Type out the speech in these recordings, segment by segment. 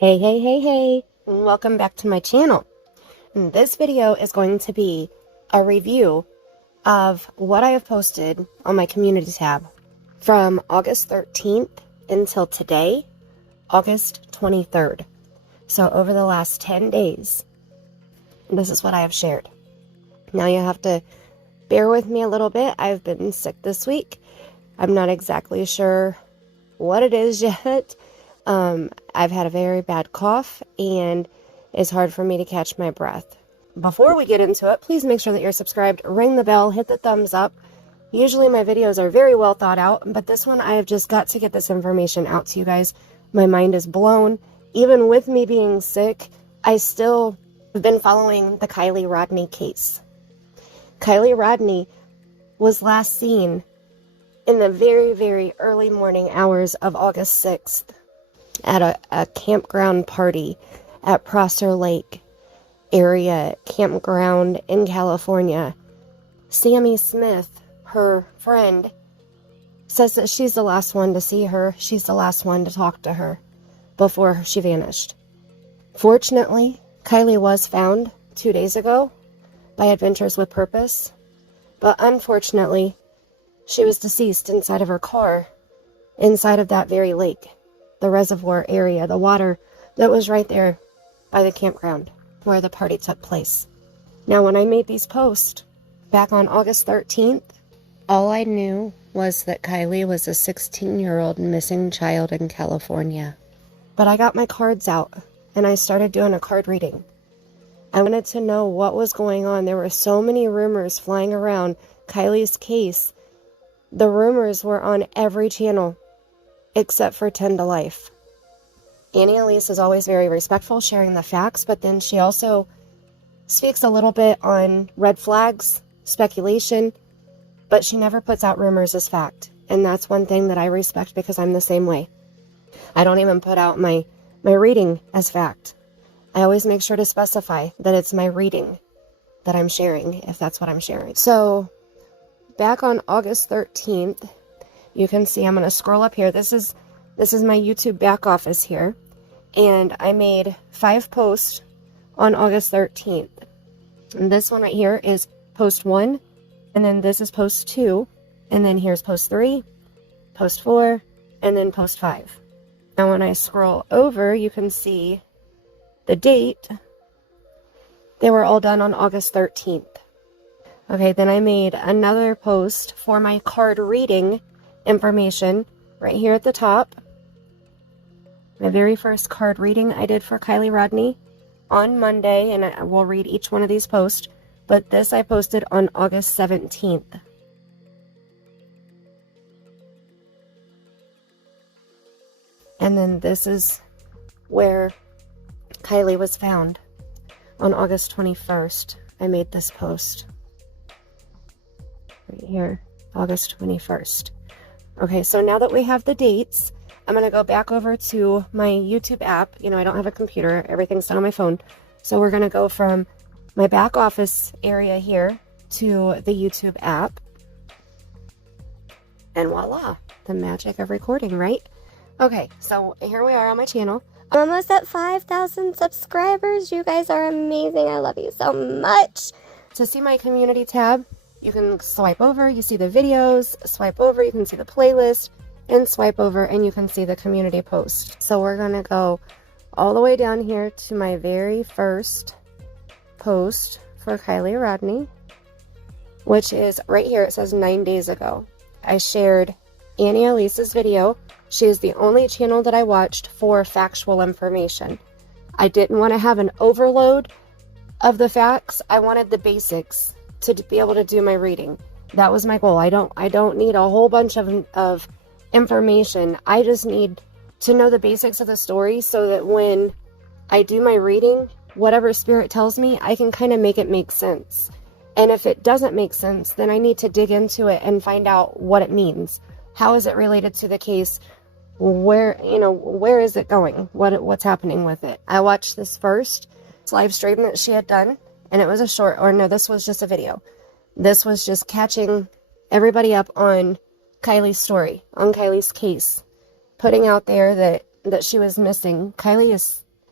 Hey, welcome back to my channel. And this video is going to be a review of what I have posted on my community tab from August 13th until today, August 23rd. So over the last 10 days, this is what I have shared. Now you have to bear with me a little bit. I've been sick this week. I'm not exactly sure what it is yet. I've had a very bad cough and it's hard for me to catch my breath. Before we get into it, please make sure that you're subscribed, ring the bell, hit the thumbs up. Usually my videos are very well thought out, but this one I have just got to get this information out to you guys. My mind is blown. Even with me being sick, I still have been following the Kiely Rodni case. Kiely Rodni was last seen in the very, very early morning hours of August 6th. At a campground party at Prosser Lake area campground in California. Sami Smith, her friend, says that she's the last one to see her. She's the last one to talk to her before she vanished. Fortunately, Kiely was found 2 days ago by Adventures with Purpose, but unfortunately, she was deceased inside of her car, inside of that very lake. The reservoir area, the water that was right there by the campground where the party took place. Now, when I made these posts back on August 13th, all I knew was that Kiely was a 16-year-old missing child in California. But I got my cards out and I started doing a card reading. I wanted to know what was going on. There were so many rumors flying around Kiely's case. The rumors were on every channel except for 10 to Life. Annie Elise is always very respectful, sharing the facts, but then she also speaks a little bit on red flags, speculation, but she never puts out rumors as fact. And that's one thing that I respect because I'm the same way. I don't even put out my reading as fact. I always make sure to specify that it's my reading that I'm sharing, if that's what I'm sharing. So, back on August 13th, you can see, I'm going to scroll up here. This is my YouTube back office here. And I made 5 posts on August 13th. And this one right here is post 1. And then this is post 2. And then here's post 3, post 4, and then post 5. Now when I scroll over, you can see the date. They were all done on August 13th. Okay, then I made another post for my card reading information right here at the top. My very first card reading I did for Kiely Rodni on Monday, and I will read each one of these posts, but this I posted on August 17th. And then this is where Kiely was found on August 21st. I made this post right here, August 21st. Okay, so now that we have the dates, I'm going to go back over to my YouTube app. You know, I don't have a computer. Everything's done on my phone. So we're going to go from my back office area here to the YouTube app. And voila, the magic of recording, right? Okay, so here we are on my channel. I'm almost at 5,000 subscribers. You guys are amazing. I love you so much. To see my community tab, you can swipe over, you see the videos, swipe over, you can see the playlist, and swipe over and you can see the community post. So we're going to go all the way down here to my very first post for Kiely Rodni, which is right here. It says 9 days ago. I shared Annie Elise's video. She is the only channel that I watched for factual information. I didn't want to have an overload of the facts. I wanted the basics to be able to do my reading. That was my goal. I don't need a whole bunch of information. I just need to know the basics of the story so that when I do my reading, whatever spirit tells me, I can kind of make it make sense. And if it doesn't make sense, then I need to dig into it and find out what it means. How is it related to the case? Where is it going? What's happening with it? I watched this first live stream that she had done, and it was a short, or no, this was just a video. This was just catching everybody up on Kiely's story, on Kiely's case, putting out there that she was missing. Kiely is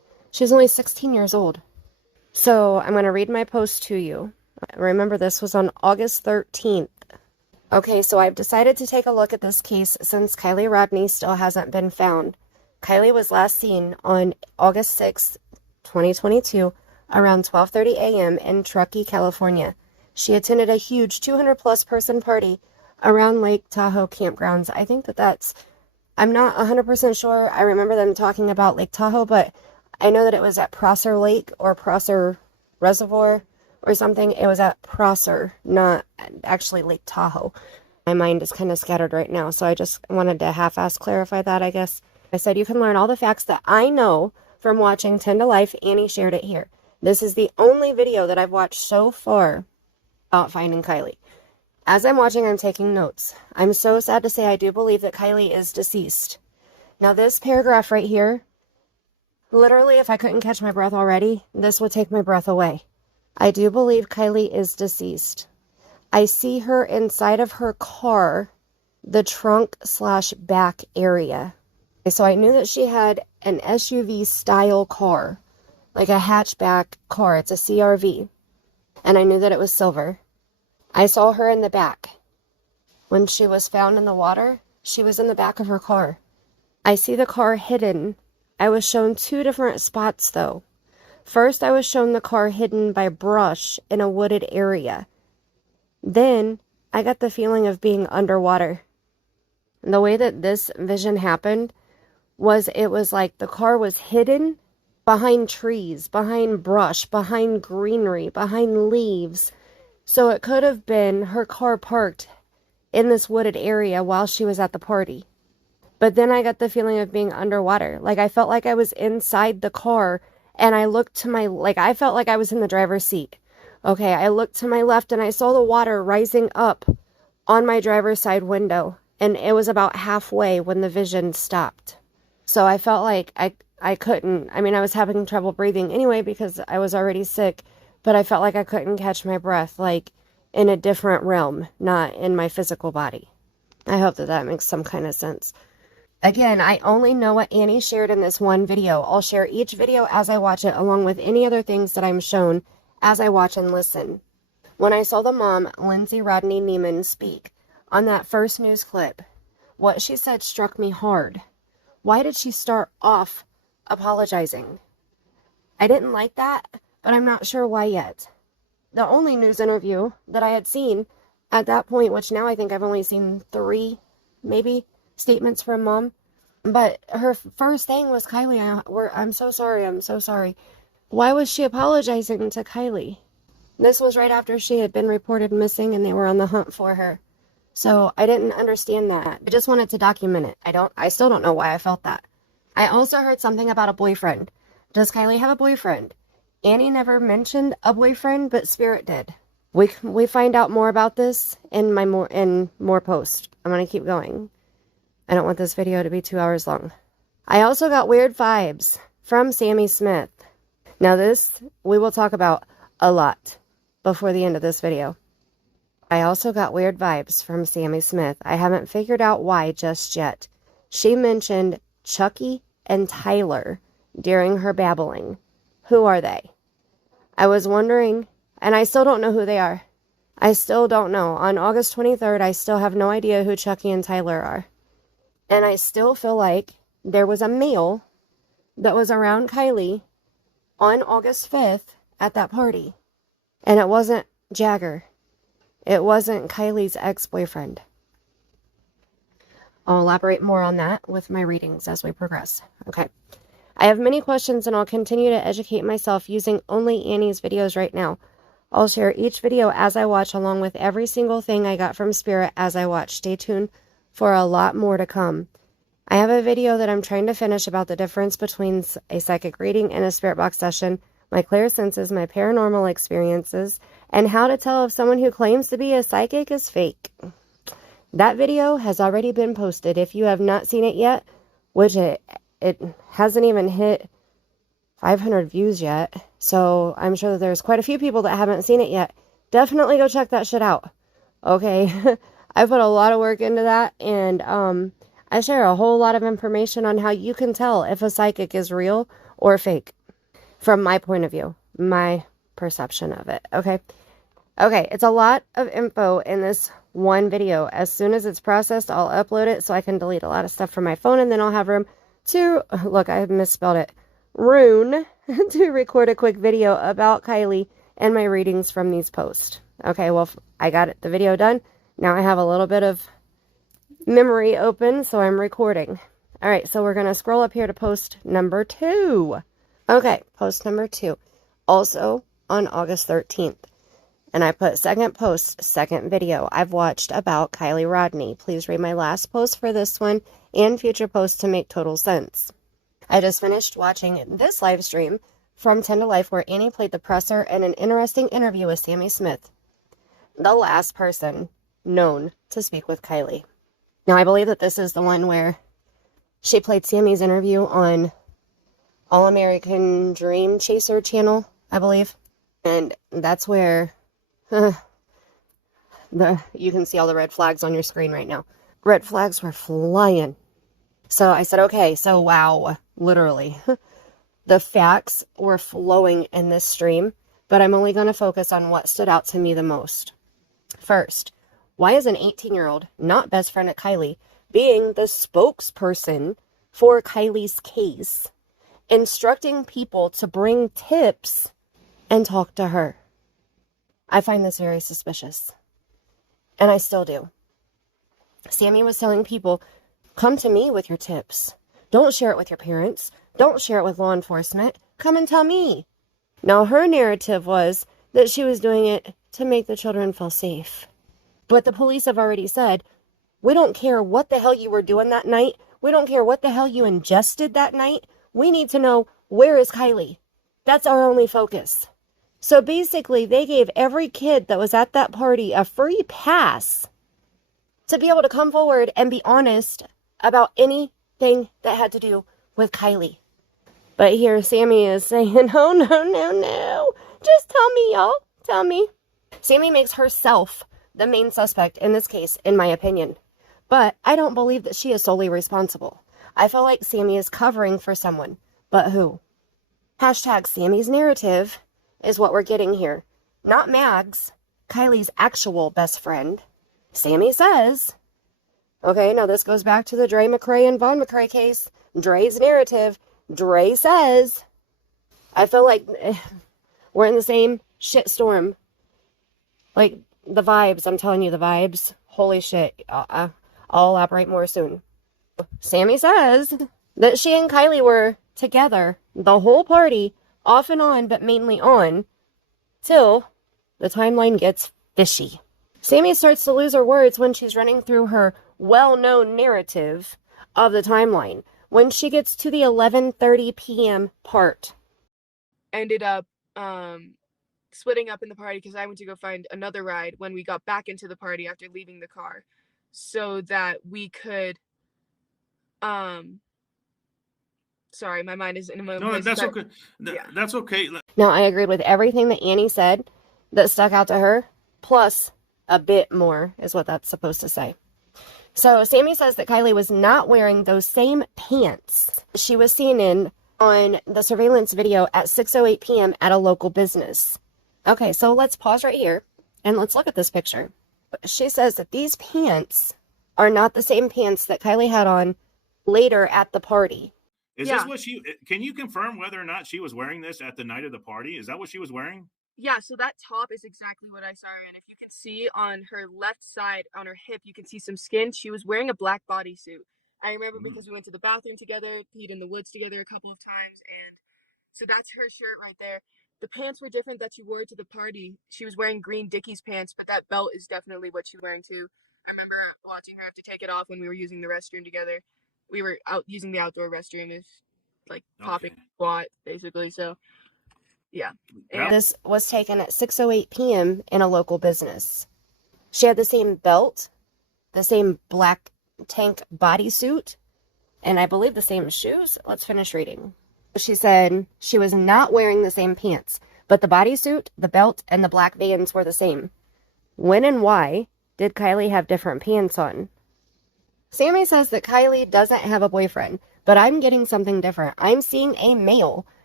She's only 16 years old. So I'm going to read my post to you. Remember, this was on August 13th. Okay, so I've decided to take a look at this case since Kiely Rodni still hasn't been found. Kiely was last seen on August 6th, 2022, around 12:30 a.m. in Truckee, California. She attended a huge 200-plus person party around Lake Tahoe campgrounds. I think that's, I'm not 100% sure. I remember them talking about Lake Tahoe, but I know that it was at Prosser Lake or Prosser Reservoir or something. It was at Prosser, not actually Lake Tahoe. My mind is kind of scattered right now, so I just wanted to half-ass clarify that, I guess. I said you can learn all the facts that I know from watching 10 to Life. Annie shared it here. This is the only video that I've watched so far about finding Kiely. As I'm watching, I'm taking notes. I'm so sad to say I do believe that Kiely is deceased. Now, this paragraph right here, literally, if I couldn't catch my breath already, this would take my breath away. I do believe Kiely is deceased. I see her inside of her car, the trunk/back area. So I knew that she had an SUV style car, like a hatchback car. It's a CRV. And I knew that it was silver. I saw her in the back. When she was found in the water, she was in the back of her car. I see the car hidden. I was shown two different spots though. First, I was shown the car hidden by brush in a wooded area. Then, I got the feeling of being underwater. And the way that this vision happened was it was like the car was hidden behind trees, behind brush, behind greenery, behind leaves. So it could have been her car parked in this wooded area while she was at the party. But then I got the feeling of being underwater. Like I felt like I was inside the car and I looked to I felt like I was in the driver's seat. Okay, I looked to my left and I saw the water rising up on my driver's side window. And it was about halfway when the vision stopped. So I felt like I couldn't, I mean, I was having trouble breathing anyway because I was already sick, but I felt like I couldn't catch my breath, like in a different realm, not in my physical body. I hope that that makes some kind of sense. Again, I only know what Annie shared in this one video. I'll share each video as I watch it, along with any other things that I'm shown as I watch and listen. When I saw the mom, Lindsay Rodney Neiman, speak on that first news clip, what she said struck me hard. Why did she start off apologizing? I didn't like that, but I'm not sure why yet. The only news interview that I had seen at that point, which now I think I've only seen 3, maybe, statements from mom. But her first thing was, Kiely, I'm so sorry, I'm so sorry. Why was she apologizing to Kiely? This was right after she had been reported missing and they were on the hunt for her. So I didn't understand that. I just wanted to document it. I still don't know why I felt that. I also heard something about a boyfriend. Does Kiely have a boyfriend? Annie never mentioned a boyfriend, but Spirit did. We find out more about this in more posts. I'm going to keep going. I don't want this video to be 2 hours long. I also got weird vibes from Sami Smith. Now this, we will talk about a lot before the end of this video. I also got weird vibes from Sami Smith. I haven't figured out why just yet. She mentioned Chucky and Tyler during her babbling. Who are they? I was wondering, and I still don't know who they are. I still don't know. On August 23rd, I still have no idea who Chucky and Tyler are. And I still feel like there was a male that was around Kiely on August 5th at that party. And it wasn't Jagger. It wasn't Kiely's ex-boyfriend. I'll elaborate more on that with my readings as we progress. Okay. I have many questions and I'll continue to educate myself using only Annie's videos right now. I'll share each video as I watch along with every single thing I got from Spirit as I watch. Stay tuned for a lot more to come. I have a video that I'm trying to finish about the difference between a psychic reading and a spirit box session, my clairsenses, my paranormal experiences, and how to tell if someone who claims to be a psychic is fake. That video has already been posted. If you have not seen it yet, which it hasn't even hit 500 views yet, so I'm sure that there's quite a few people that haven't seen it yet. Definitely go check that shit out. Okay, I put a lot of work into that, and I share a whole lot of information on how you can tell if a psychic is real or fake. from my point of view, my perception of it. Okay. Okay. It's a lot of info in this one video. As soon as it's processed, I'll upload it so I can delete a lot of stuff from my phone, and then I'll have room to, look, I misspelled it, Rune, to record a quick video about Kiely and my readings from these posts. Okay, well, I got the video done. Now I have a little bit of memory open, so I'm recording. All right, so we're going to scroll up here to post number 2. Okay, post number 2. Also on August 13th. And I put second post, second video I've watched about Kiely Rodni. Please read my last post for this one and future posts to make total sense. I just finished watching this live stream from 10 to Life where Annie played the presser in an interesting interview with Sami Smith, the last person known to speak with Kiely. Now, I believe that this is the one where she played Sami's interview on All American Dream Chaser channel, I believe. And that's where you can see all the red flags on your screen right now. Red flags were flying. So I said, okay, so wow, literally. The facts were flowing in this stream, but I'm only going to focus on what stood out to me the most. First, why is an 18-year-old, not best friend of Kiely, being the spokesperson for Kiely's case, instructing people to bring tips and talk to her? I find this very suspicious. And I still do. Sami was telling people, come to me with your tips. Don't share it with your parents. Don't share it with law enforcement. Come and tell me. Now, her narrative was that she was doing it to make the children feel safe. But the police have already said, we don't care what the hell you were doing that night. We don't care what the hell you ingested that night. We need to know, where is Kiely? That's our only focus. So basically, they gave every kid that was at that party a free pass to be able to come forward and be honest about anything that had to do with Kiely. But here Sami is saying, oh, no. Just tell me, y'all. Tell me. Sami makes herself the main suspect in this case, in my opinion. But I don't believe that she is solely responsible. I feel like Sami is covering for someone. But who? Hashtag Sami's narrative is what we're getting here. Not Mags, Kiely's actual best friend. Sami says, okay, now this goes back to the Dre McCray and Vaughn McCray case. Dre's narrative. Dre says, I feel like we're in the same shitstorm. Like, the vibes, I'm telling you, the vibes. Holy shit. I'll elaborate more soon. Sami says that she and Kiely were together the whole party, off and on, but mainly on, till the timeline gets fishy. Sami starts to lose her words when she's running through her well-known narrative of the timeline. When she gets to the 11:30 p.m. part. Ended up splitting up in the party because I went to go find another ride when we got back into the party after leaving the car, so that we could sorry, my mind is in a moment. No, that's okay. That's okay. Now, I agreed with everything that Annie said that stuck out to her, plus a bit more is what that's supposed to say. So Sami says that Kiely was not wearing those same pants she was seen in on the surveillance video at 6:08 p.m. at a local business. Okay, so let's pause right here and let's look at this picture. She says that these pants are not the same pants that Kiely had on later at the party. Is this what can you confirm whether or not she was wearing this at the night of the party? Is that what she was wearing? Yeah, so that top is exactly what I saw her in. If you can see on her left side, on her hip, you can see some skin. She was wearing a black bodysuit. I remember because we went to the bathroom together, peed in the woods together a couple of times, and so that's her shirt right there. The pants were different that she wore to the party. She was wearing green Dickies pants, but that belt is definitely what she was wearing too. I remember watching her have to take it off when we were using the restroom together. We were out using the outdoor restroom, is like popping squat, basically, so yeah. And this was taken at 6:08 p.m. in a local business. She had the same belt, the same black tank bodysuit, and I believe the same shoes. Let's finish reading. She said she was not wearing the same pants, but the bodysuit, the belt, and the black Vans were the same. When and why did Kiely have different pants on? Sami says that Kiely doesn't have a boyfriend, but I'm getting something different. I'm seeing a male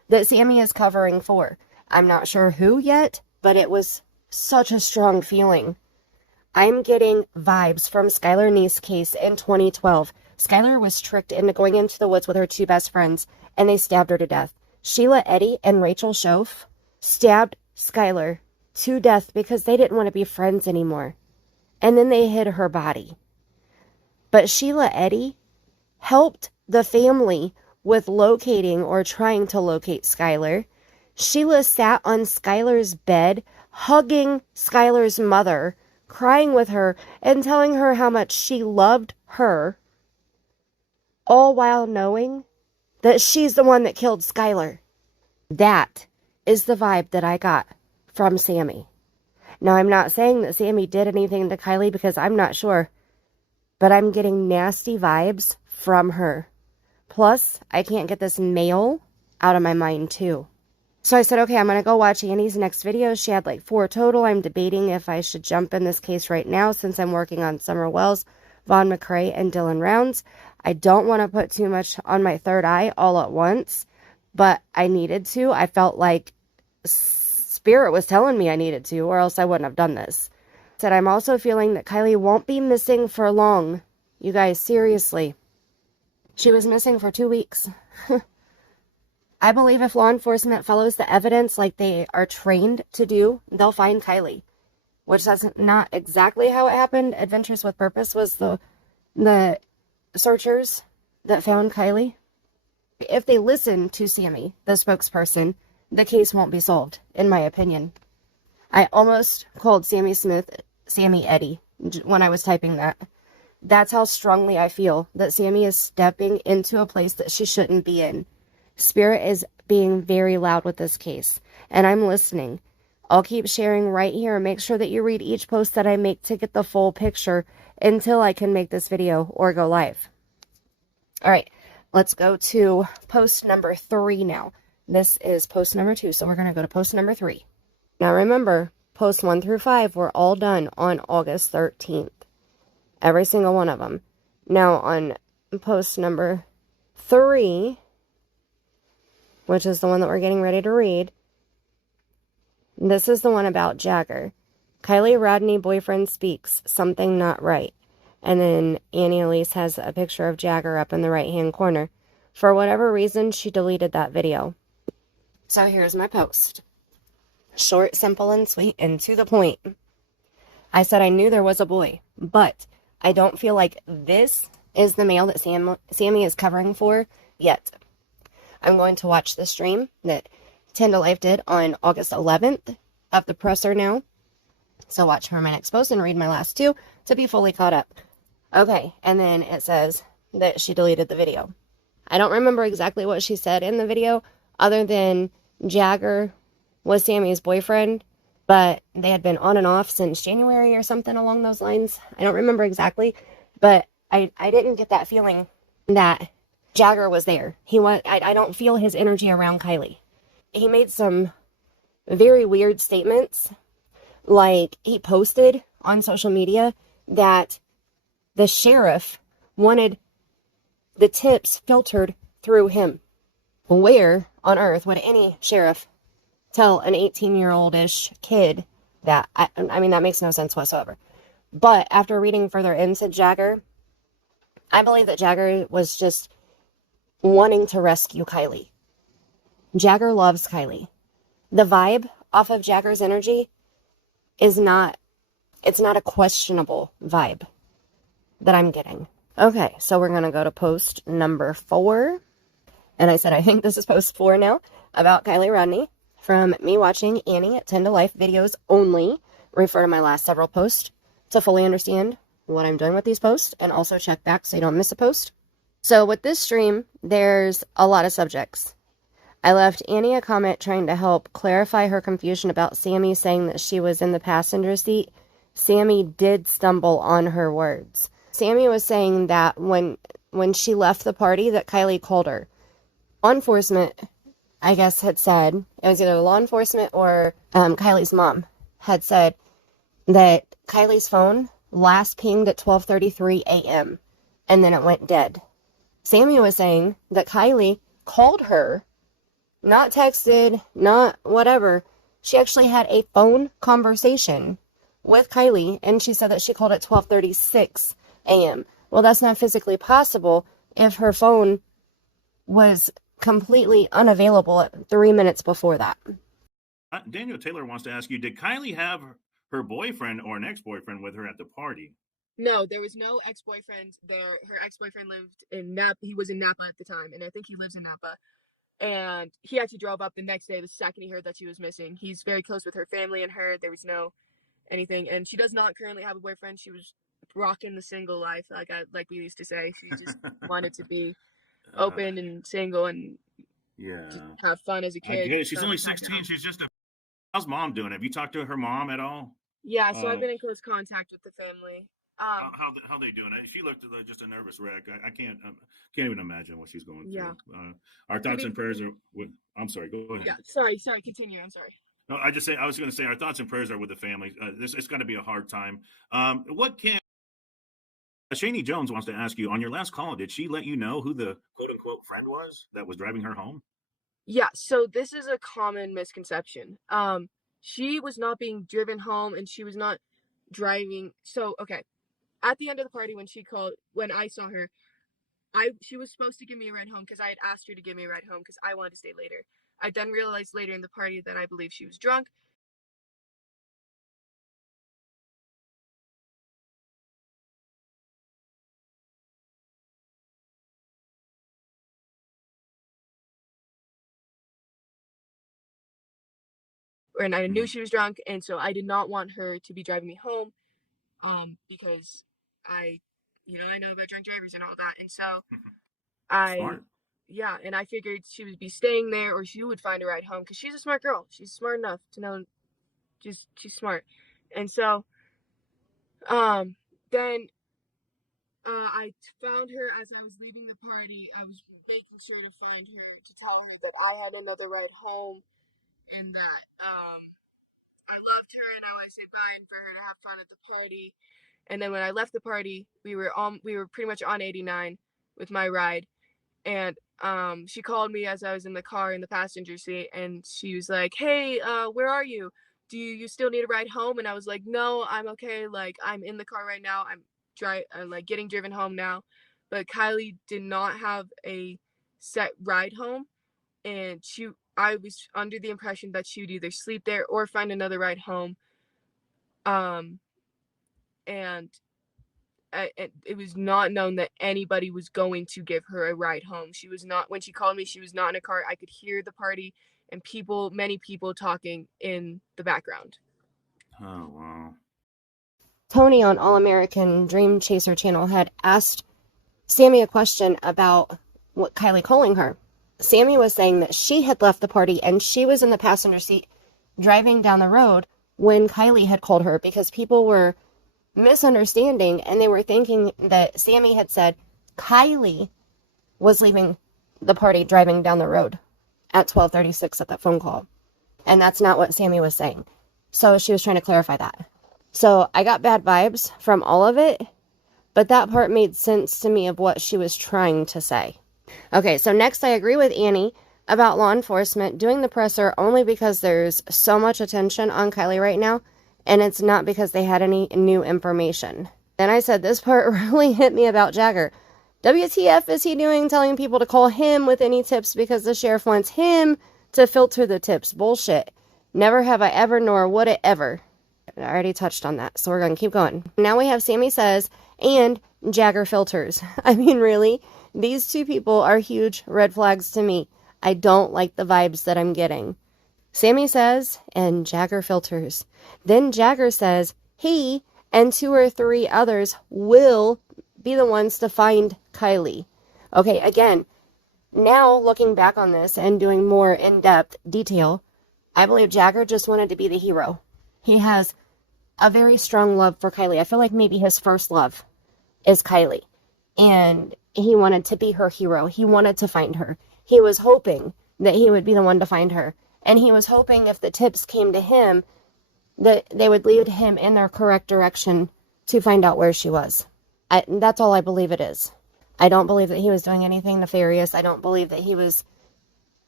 that Sami is covering for. I'm not sure who yet, but it was such a strong feeling. I'm getting vibes from Skylar Nee's case in 2012. Skylar was tricked into going into the woods with her two best friends, and they stabbed her to death. Shelia, Eddy, and Rachel Schoaf stabbed Skylar to death because they didn't want to be friends anymore. And then they hid her body. But Shelia, Eddy helped the family with locating or trying to locate Skylar. Shelia sat on Skylar's bed, hugging Skylar's mother, crying with her, and telling her how much she loved her, all while knowing that she's the one that killed Skylar. That is the vibe that I got from Sami. Now, I'm not saying that Sami did anything to Kiely because I'm not sure, but I'm getting nasty vibes from her. Plus, I can't get this male out of my mind, too. So I said, okay, I'm going to go watch Annie's next video. She had like 4 total. I'm debating if I should jump in this case right now since I'm working on Summer Wells, Vaughn McCrae, and Dylan Rounds. I don't want to put too much on my third eye all at once, but I needed to. I felt like Spirit was telling me I needed to, or else I wouldn't have done this. Said I'm also feeling that Kiely won't be missing for long. You guys, seriously. She was missing for 2 weeks. I believe if law enforcement follows the evidence like they are trained to do, they'll find Kiely. Which that's not exactly how it happened. Adventures with Purpose was the searchers that found Kiely. If they listen to Sami, the spokesperson, the case won't be solved, in my opinion. I almost called Sami Eddy when I was typing that. That's how strongly I feel that Sami is stepping into a place that she shouldn't be in. Spirit is being very loud with this case, and I'm listening. I'll keep sharing right here. Make sure that you read each post that I make to get the full picture until I can make this video or go live. All right, let's go to post number 3 now. This is post number 2, so we're going to go to post number 3. Now remember, posts 1 through 5 were all done on August 13th. Every single one of them. Now on post number 3, which is the one that we're getting ready to read, this is the one about Jagger. Kiely Rodni boyfriend speaks, something not right. And then Annie Elise has a picture of Jagger up in the right-hand corner. For whatever reason, she deleted that video. So here's my post. Short, simple, and sweet, and to the point. I said I knew there was a boy, but I don't feel like this is the male that Sami is covering for yet. I'm going to watch the stream that 10 to Life did on August 11th of the presser now. So watch for my next post and read my last 2 to be fully caught up. Okay, and then it says that she deleted the video. I don't remember exactly what she said in the video, other than Jagger was Sami's boyfriend, but they had been on and off since January or something along those lines. I don't remember exactly, but I didn't get that feeling that Jagger was there. I don't feel his energy around Kiely. He made some very weird statements. Like, he posted on social media that the sheriff wanted the tips filtered through him. Where on earth would any sheriff tell an 18-year-old-ish kid that? I mean, that makes no sense whatsoever. But after reading further into Jagger, I believe that Jagger was just wanting to rescue Kiely. Jagger loves Kiely. The vibe off of Jagger's energy is not, it's not a questionable vibe that I'm getting. Okay, so we're going to go to post number 4. And I said, I think this is post 4 now, about Kiely Rodni. From me watching Annie at 10 to Life videos only. Refer to my last several posts to fully understand what I'm doing with these posts, and also check back so you don't miss a post. So with this stream, there's a lot of subjects. I left Annie a comment trying to help clarify her confusion about Sami saying that she was in the passenger seat. Sami did stumble on her words. Sami was saying that when she left the party that Kiely called her. Law enforcement, I guess, had said, it was either law enforcement or Kiely's mom had said that Kiely's phone last pinged at 12:33 a.m. and then it went dead. Sami was saying that Kiely called her not texted, not whatever. She actually had a phone conversation with Kiely, and she said that she called at 12:36 a.m. Well, that's not physically possible if her phone was completely unavailable at 3 minutes before that. Daniel Taylor wants to ask you, did Kiely have her boyfriend or an ex-boyfriend with her at the party? No, there was no ex-boyfriend there. Her ex-boyfriend lived in Napa. He was in Napa at the time, and I think he lives in Napa. And he actually drove up the next day the second he heard that she was missing. He's very close with her family and her. There was no anything. And she does not currently have a boyfriend. She was rocking the single life, like we used to say. She just wanted to be open and single and just have fun as a kid. I get it. She's only 16. She's just a... How's mom doing? Have you talked to her mom at all? Yeah, so I've been in close contact with the family. How they doing? She looked like just a nervous wreck. I can't even imagine what she's going through. Yeah. Our thoughts and prayers are with... I'm sorry. Go ahead. Yeah. Sorry. Continue. I'm sorry. No, I was going to say our thoughts and prayers are with the family. It's going to be a hard time. What can... Shani Jones wants to ask you, on your last call, did she let you know who the quote-unquote friend was that was driving her home? Yeah, so this is a common misconception. She was not being driven home, and she was not driving. So, okay, at the end of the party when I saw her, she was supposed to give me a ride home because I had asked her to give me a ride home because I wanted to stay later. I then realized later in the party that I believe she was drunk. And I knew she was drunk, and so I did not want her to be driving me home, because I know about drunk drivers and all that, and so Smart. yeah, and I figured she would be staying there, or she would find a ride home, because she's a smart girl. She's smart enough to know, she's smart, and so, then, I found her as I was leaving the party. I was making sure to find her to tell her that I had another ride home, and that, I loved her and I wanted to say bye and for her to have fun at the party. And then when I left the party, we were pretty much on 89 with my ride. And she called me as I was in the car in the passenger seat, and she was like, "Hey, where are you? Do you still need a ride home?" And I was like, "No, I'm okay. Like, I'm in the car right now. I'm like getting driven home now." But Kiely did not have a set ride home, and I was under the impression that she would either sleep there or find another ride home. And it was not known that anybody was going to give her a ride home. She was not, when she called me, she was not in a car. I could hear the party and many people talking in the background. Oh, wow. Tony on All American Dream Chaser channel had asked Sami a question about what Kiely calling her. Sami was saying that she had left the party and she was in the passenger seat driving down the road when Kiely had called her, because people were misunderstanding and they were thinking that Sami had said Kiely was leaving the party driving down the road at 12:36 at that phone call. And that's not what Sami was saying. So she was trying to clarify that. So I got bad vibes from all of it, but that part made sense to me of what she was trying to say. Okay, so next I agree with Annie about law enforcement doing the presser only because there's so much attention on Kiely right now, and it's not because they had any new information. Then I said this part really hit me about Jagger. WTF is he doing telling people to call him with any tips because the sheriff wants him to filter the tips? Bullshit. Never have I ever, nor would it ever. I already touched on that, so we're going to keep going. Now we have Sami says, and Jagger filters. I mean, really? These two people are huge red flags to me. I don't like the vibes that I'm getting. Sami says, and Jagger filters. Then Jagger says, he and 2 or 3 others will be the ones to find Kiely. Okay, again, now looking back on this and doing more in-depth detail, I believe Jagger just wanted to be the hero. He has a very strong love for Kiely. I feel like maybe his first love is Kiely. And he wanted to be her hero. He wanted to find her. He was hoping that he would be the one to find her. And he was hoping if the tips came to him, that they would lead him in their correct direction to find out where she was. That's all I believe it is. I don't believe that he was doing anything nefarious. I don't believe that he was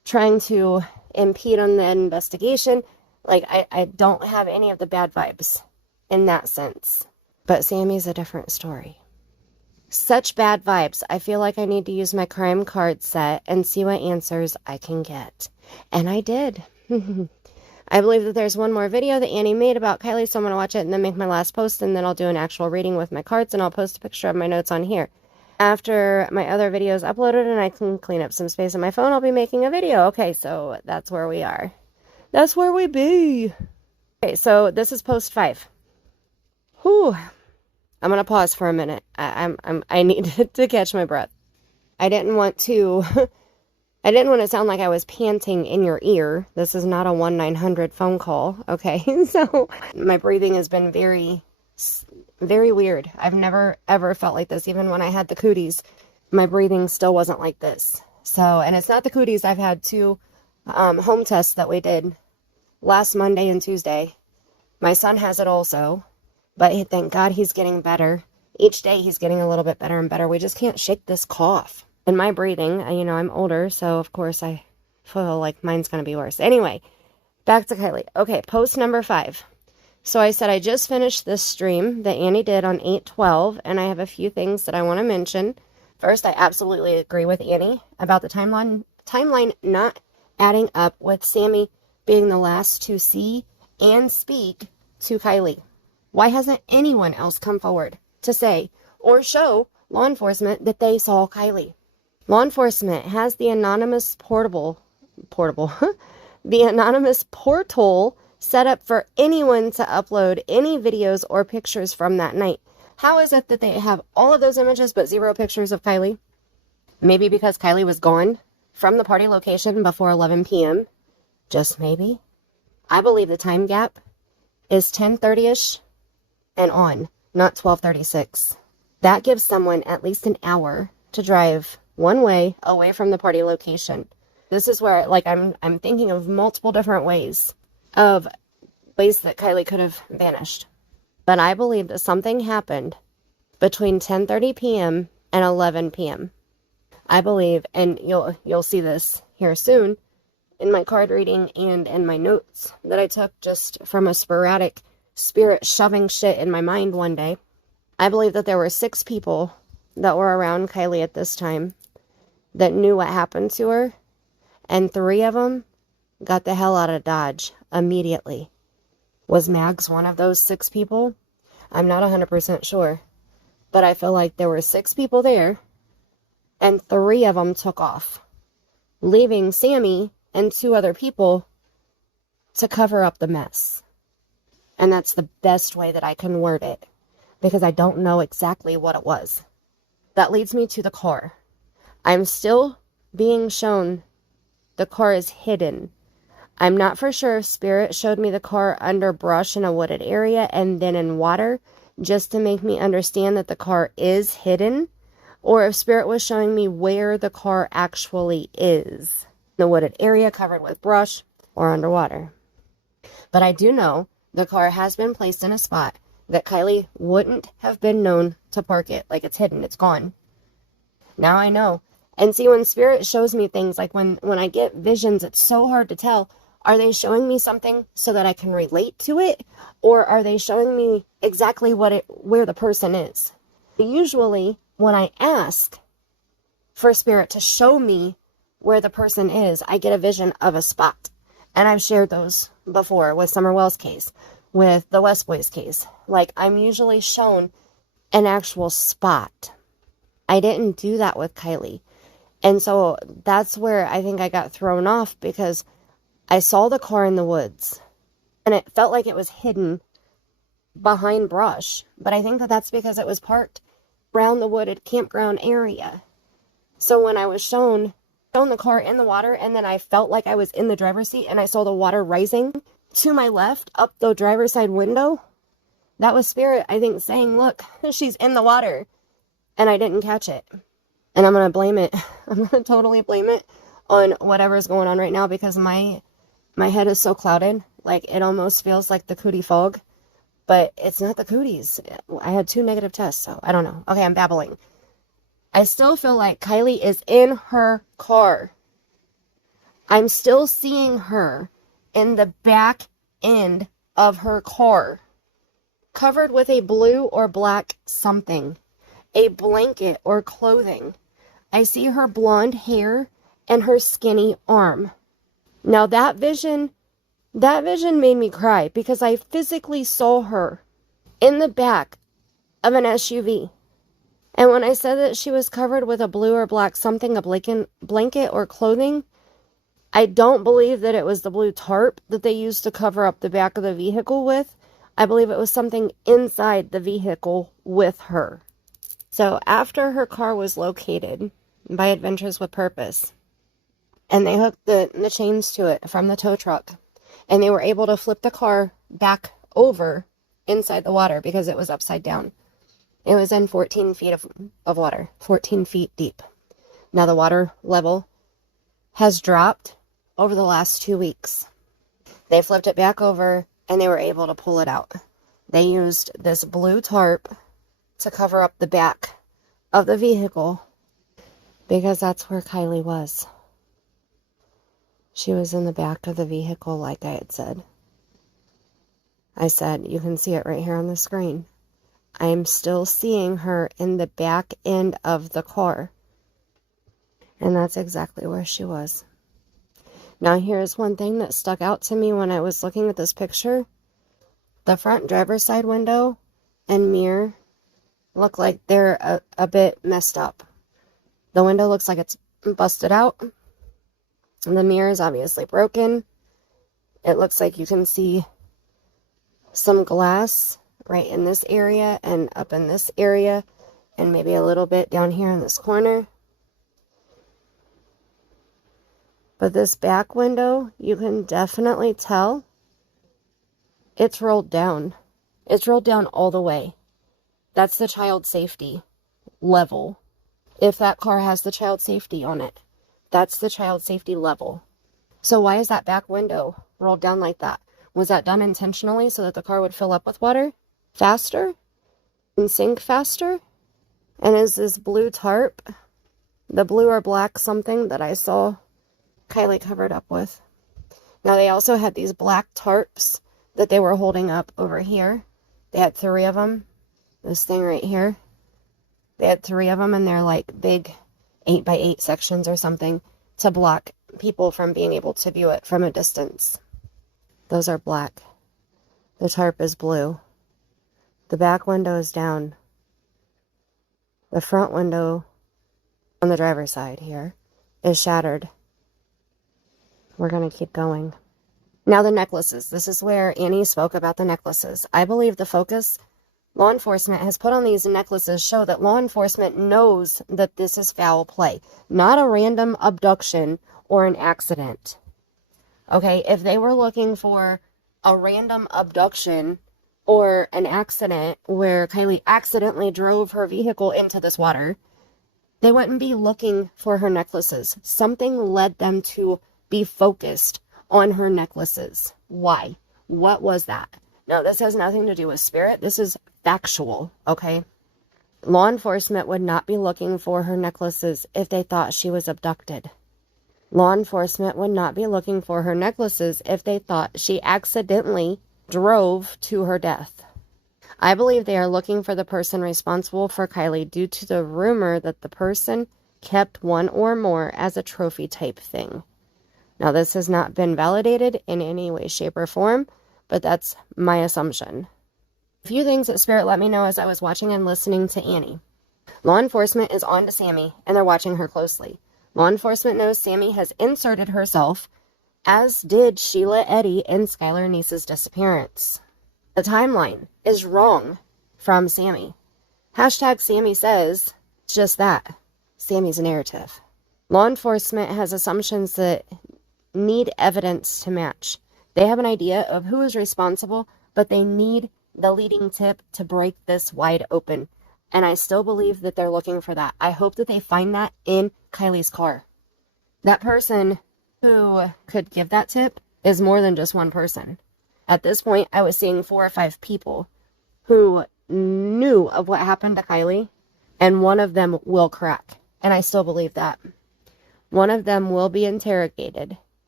trying to impede on the investigation. Like, I don't have any of the bad vibes in that sense. But Sami's a different story. Such bad vibes. I feel like I need to use my crime card set and see what answers I can get. And I did. I believe that there's one more video that Annie made about Kiely, so I'm going to watch it and then make my last post, and then I'll do an actual reading with my cards, and I'll post a picture of my notes on here. After my other video is uploaded and I can clean up some space on my phone, I'll be making a video. Okay, so that's where we are. That's where we be. Okay, so this is post 5. Whew. I'm going to pause for a minute. I need to catch my breath. I didn't want to sound like I was panting in your ear. This is not a 1-900 phone call, okay? So my breathing has been very, very weird. I've never, ever felt like this. Even when I had the cooties, my breathing still wasn't like this. So, and it's not the cooties. I've had 2 home tests that we did last Monday and Tuesday. My son has it also, but thank God he's getting better. Each day he's getting a little bit better and better. We just can't shake this cough. And my breathing, you know, I'm older, so of course I feel like mine's going to be worse. Anyway, back to Kiely. Okay, post number 5. So I said I just finished this stream that Annie did on 8/12, and I have a few things that I want to mention. First, I absolutely agree with Annie about the timeline not adding up with Sami being the last to see and speak to Kiely. Why hasn't anyone else come forward to say or show law enforcement that they saw Kiely? Law enforcement has the anonymous the anonymous portal set up for anyone to upload any videos or pictures from that night. How is it that they have all of those images but 0 pictures of Kiely? Maybe because Kiely was gone from the party location before 11 p.m. Just maybe. I believe the time gap is 10:30ish and on, not 12:36. That gives someone at least an hour to drive one way away from the party location. This is where, like, I'm thinking of multiple different ways that Kiely could have vanished. But I believe that something happened between 10:30 p.m. and 11 p.m. I believe, and you'll see this here soon in my card reading and in my notes that I took just from a sporadic spirit shoving shit in my mind one day. I believe that there were 6 people that were around Kiely at this time that knew what happened to her, and 3 of them got the hell out of Dodge immediately. Was Mags one of those 6 people? I'm not 100% sure, but I feel like there were 6 people there, and 3 of them took off, leaving Sami and 2 other people to cover up the mess. And that's the best way that I can word it, because I don't know exactly what it was. That leads me to the car. I'm still being shown the car is hidden. I'm not for sure if Spirit showed me the car under brush in a wooded area and then in water, just to make me understand that the car is hidden, or if Spirit was showing me where the car actually is. The wooded area covered with brush or underwater. But I do know the car has been placed in a spot that Kiely wouldn't have been known to park it. Like, it's hidden, it's gone. Now I know. And see, when Spirit shows me things, like when I get visions, it's so hard to tell. Are they showing me something so that I can relate to it? Or are they showing me exactly where the person is? Usually, when I ask for Spirit to show me where the person is, I get a vision of a spot. And I've shared those before with Summer Wells' case, with the West Boys case. Like, I'm usually shown an actual spot. I didn't do that with Kiely. And so that's where I think I got thrown off, because I saw the car in the woods and it felt like it was hidden behind brush. But I think that that's because it was parked around the wooded campground area. So when I was shown the car in the water, and then I felt like I was in the driver's seat and I saw the water rising to my left up the driver's side window, that was Spirit, I think, saying, look, she's in the water. And I didn't catch it. And I'm going to blame it. I'm going to totally blame it on whatever's going on right now, because my head is so clouded. Like, it almost feels like the cootie fog. But it's not the cooties. I had 2 negative tests, so I don't know. Okay, I'm babbling. I still feel like Kiely is in her car. I'm still seeing her in the back end of her car, covered with a blue or black something, a blanket or clothing. I see her blonde hair and her skinny arm. Now that vision made me cry because I physically saw her in the back of an SUV. And when I said that she was covered with a blue or black something, a blanket or clothing, I don't believe that it was the blue tarp that they used to cover up the back of the vehicle with. I believe it was something inside the vehicle with her. So after her car was located by Adventures with Purpose, and they hooked the chains to it from the tow truck, and they were able to flip the car back over inside the water because it was upside down. It was in 14 feet of water, 14 feet deep. Now the water level has dropped over the last 2 weeks. They flipped it back over and they were able to pull it out. They used this blue tarp to cover up the back of the vehicle because that's where Kiely was. She was in the back of the vehicle, like I had said. I said, you can see it right here on the screen. I am still seeing her in the back end of the car. And that's exactly where she was. Now here's one thing that stuck out to me when I was looking at this picture. The front driver's side window and mirror look like they're a bit messed up. The window looks like it's busted out. And the mirror is obviously broken. It looks like you can see some glass right in this area and up in this area and maybe a little bit down here in this corner. But this back window, you can definitely tell it's rolled down. It's rolled down all the way. That's the child safety level. If that car has the child safety on it, that's the child safety level. So why is that back window rolled down like that? Was that done intentionally so that the car would fill up with water faster and sink faster? And is this blue tarp, the blue or black something that I saw Kiely covered up with? Now they also had these black tarps that they were holding up over here. They had 3 of them. This thing right here. They had 3 of them, and they're like big 8x8 sections or something to block people from being able to view it from a distance. Those are black. The tarp is blue. The back window is down. The front window on the driver's side here is shattered. We're going to keep going. Now the necklaces. This is where Annie spoke about the necklaces. I believe the focus law enforcement has put on these necklaces show that law enforcement knows that this is foul play, not a random abduction or an accident. Okay, if they were looking for a random abduction or an accident where Kiely accidentally drove her vehicle into this water, they wouldn't be looking for her necklaces. Something led them to be focused on her necklaces. Why? What was that? No, this has nothing to do with spirit. This is factual, okay? Law enforcement would not be looking for her necklaces if they thought she was abducted. Law enforcement would not be looking for her necklaces if they thought she accidentally drove to her death. I believe they are looking for the person responsible for Kiely due to the rumor that the person kept one or more as a trophy type thing. Now, this has not been validated in any way, shape, or form, but that's my assumption. A few things that Spirit let me know as I was watching and listening to Annie. Law enforcement is on to Sami, and they're watching her closely. Law enforcement knows Sami has inserted herself, as did Shelia, Eddy, and Skylar Niece's disappearance. The timeline is wrong from Sami. Hashtag Sami says just that. Sami's narrative. Law enforcement has assumptions that need evidence to match. They have an idea of who is responsible, but they need the leading tip to break this wide open. And I still believe that they're looking for that. I hope that they find that in Kiely's car. That person who could give that tip is more than just one person. At this point, I was seeing 4 or 5 people who knew of what happened to Kiely, and one of them will crack. And I still believe that. One of them will be interrogated,